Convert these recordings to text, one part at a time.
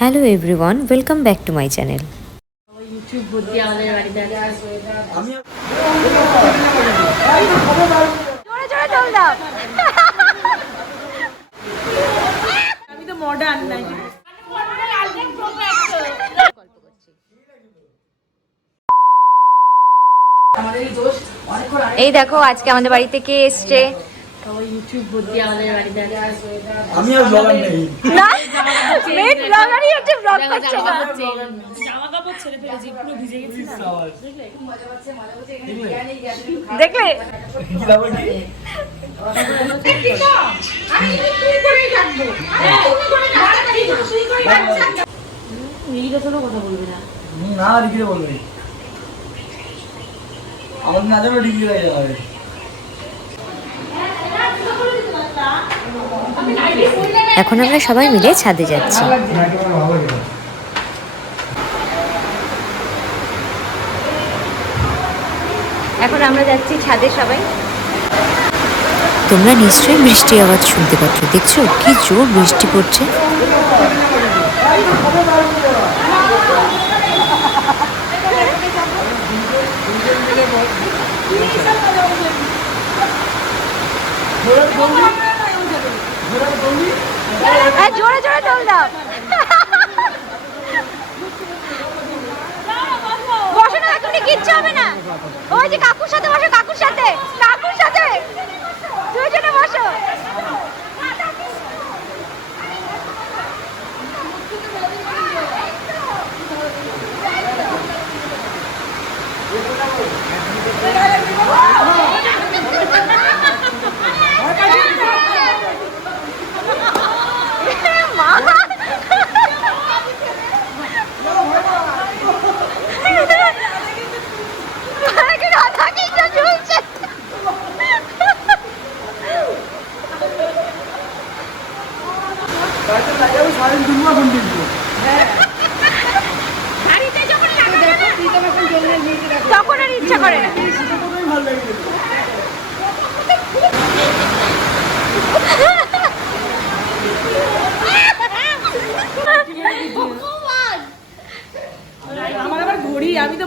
Hello everyone welcome back to my channel এই দেখো আজকে আমাদের বাড়িতে কে এসছে? ইউটিউব আমাদের বাড়িতে আমি আর ব্লগার নেই। না? মেন ব্লগারই হচ্ছে ব্লগ করছে না? জামা কাপড় ছেড়ে ফেলেছি। পুরো ভিজে গেছি। দেখলে? কথা বলবে না। না ডিগ্রি বলবে আমাদের না যাবে। ডিগ্রি হয়ে যাবে এখন আমরা সবাই মিলে ছাদে যাচ্ছি। এখন আমরা যাচ্ছি ছাদে সবাই। তোমরা নিশ্চয়ই বৃষ্টি আওয়াজ শুনতে পাচ্ছ। দেখছ কি জোর বৃষ্টি পড়ছে? হ্যাঁ জোরে জোরে দৌড় দাও। বসো না কিচ্ছু হবে না। ওই কাকুর সাথে বসো, কাকুর সাথে কাকুর সাথে। বসো মা মাকে রাধা কৃষ্ণ ঝুলছে তারপর না যাবে সাড়ে তিন মাস কিন্তু তখন আর ইচ্ছা করে না কতই ভালো লাগে আমার আবার ঘড়ি আমি তো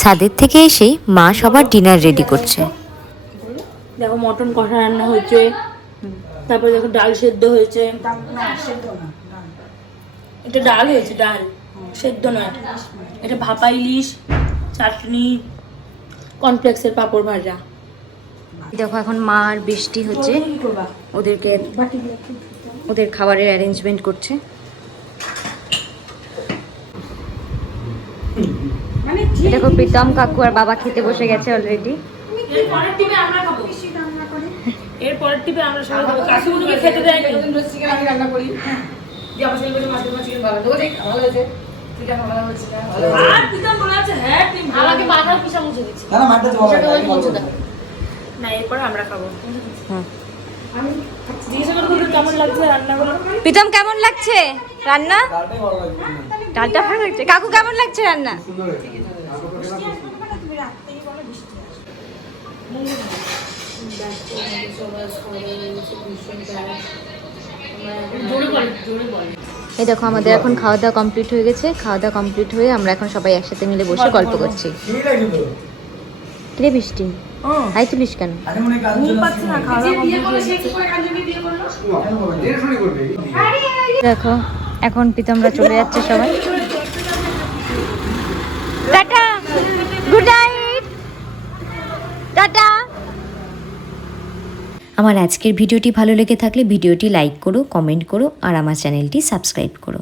ছাদের থেকে এসে মা সবার ডিনার রেডি করছে। দেখো মটন কষা রান্না হয়েছে। তারপরে দেখো ডাল সেদ্ধ হয়েছে। এটা ডাল হয়েছে ডাল। সেদ্ধ নয়। এটা ভাপা ইলিশ চাটনি কর্নফ্লেক্সের পাঁপড় ভাজা। দেখো এখন মা আর বৃষ্টি হচ্ছে। ওদেরকে ওদের খাবারের অ্যারেঞ্জমেন্ট করছে। দেখো প্রীতম কাকু আর বাবা খেতে বসে গেছে অলরেডি টিপে আমরা খাব। এর পরের টিপে আমরা সবাই খাব। কাকুগুলোকে খেতে বলে আছে হ্যাঁ। হ্যাঁ। করে প্রীতম কেমন লাগছে? রান্না? ডালটা ভালো লাগছে। কাকু কেমন লাগছে রান্না? এই দেখো আমাদের এখন খাওয়া দাওয়া কমপ্লিট হয়ে গেছে। খাওয়া দাওয়া কমপ্লিট হয়ে আমরা এখন সবাই একসাথে মিলে বসে গল্প করছি। কিরে বৃষ্টি? হাই তুলিস কেন? দেখো এখন পিতামরা চলে যাচ্ছে সবাই। Tata good night tata. আমার আজকের ভিডিওটি ভালো লেগে থাকলে ভিডিওটি লাইক করো, কমেন্ট করো, আর আমার চ্যানেলটি সাবস্ক্রাইব করো।